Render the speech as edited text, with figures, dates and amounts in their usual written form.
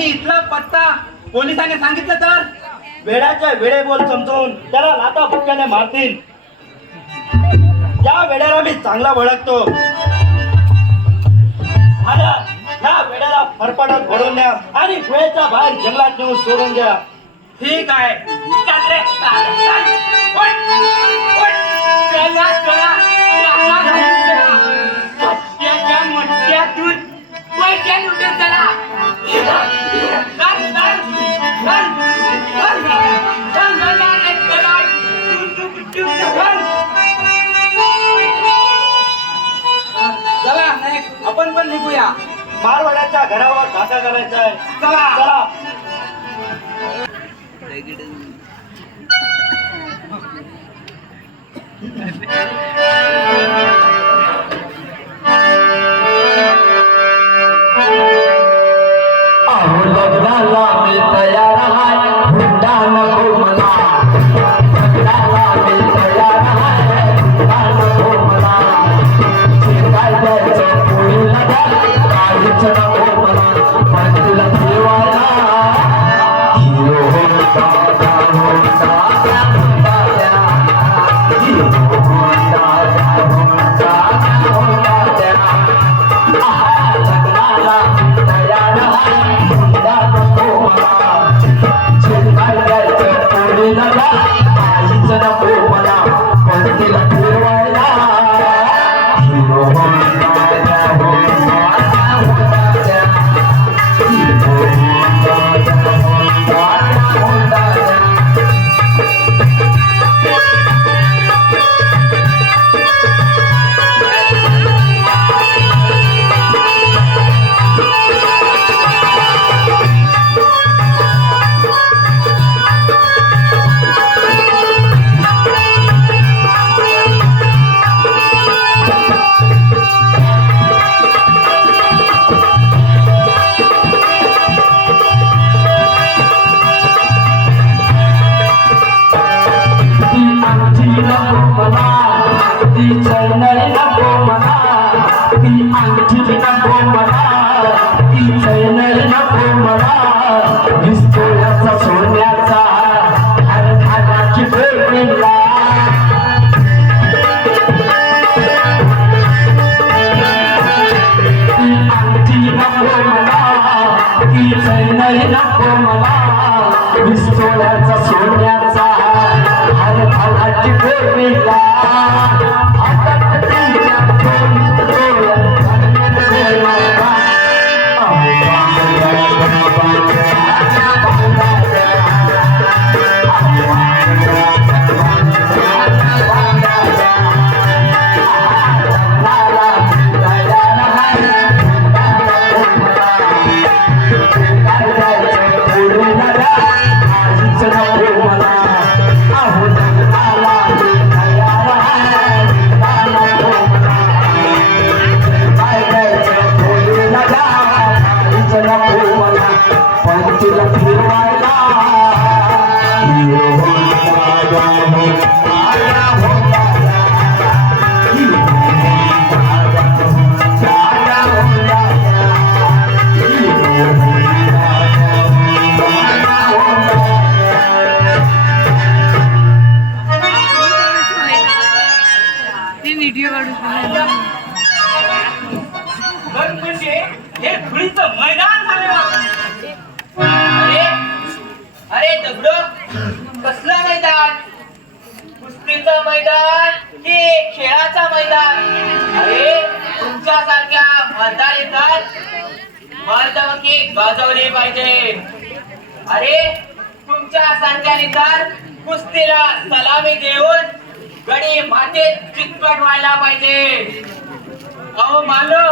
आणि इथला पत्ता पोलिसांनी सांगितलं तर वेड्याच्या वेडे बोल समजून त्याला लाता बुक्क्याने मारतील. या वेड्याला मी चांगला ओळखतो. या वेड्याला फरफटत घडवून द्या आणि वेळेच्या बाहेर जंगलात नेऊन सोडून द्या. ठीक आहे. चल रे, चल, चल. उठ, उठ. चला, चला. चला, चला. त्याच्या मटक्यातून पैसे लुटून चला. चल, चल, चल. चल, चल, चल, चला. चला, नायक, आपण पण निघूया. मारवाड्याच्या घरावर ढाका घालायचा आहे. चला. चला. लग्नाला मी तयार आहे, हुंडा नको मला. लग्नाला मी तयार आहे, हुंडा नको मला. काय द्यायचं पोरीला द्या, काहीच नको मला. पण तिला ठेवायला हिरो होता, होता, होता द्या. हिरो होता, होता, होता द्या. लग्नाला मी तयार आहे, हुंडा नको मला. काय द्यायचं पोरीला द्या, काहीच नको मला. पण तिला ठेवायला हिरो होता द्या, होता, होता द्या. हिरो होता द्या, होता, होता द्या. ती अंगठी नको मला, ती चैनई नको मला. ती अंगठी नको मला, ती चैनई नको मला. पिस्तोलाचा सोन्याचा हर धागाची फेकला. ती अंगठी नको मला, ती चैनई नको मला. पिस्तोलाचा सोन्याचा हर धागाची फेकला. हातात तिच्या म्हणजे हे धुळीचं मैदान झालं. अरे अरे दगडो, कसलं मैदान? कुस्तीचं मैदान की खेळाचं मैदान? अरे तुमच्यासारख्या मर्दाने तर मर्दवकी गाजवली पाहिजे. अरे तुमच्यासारख्याने तर कुस्तीला सलामी देऊन गडी मातेत चितपट व्हायला पाहिजे. अहो मालो,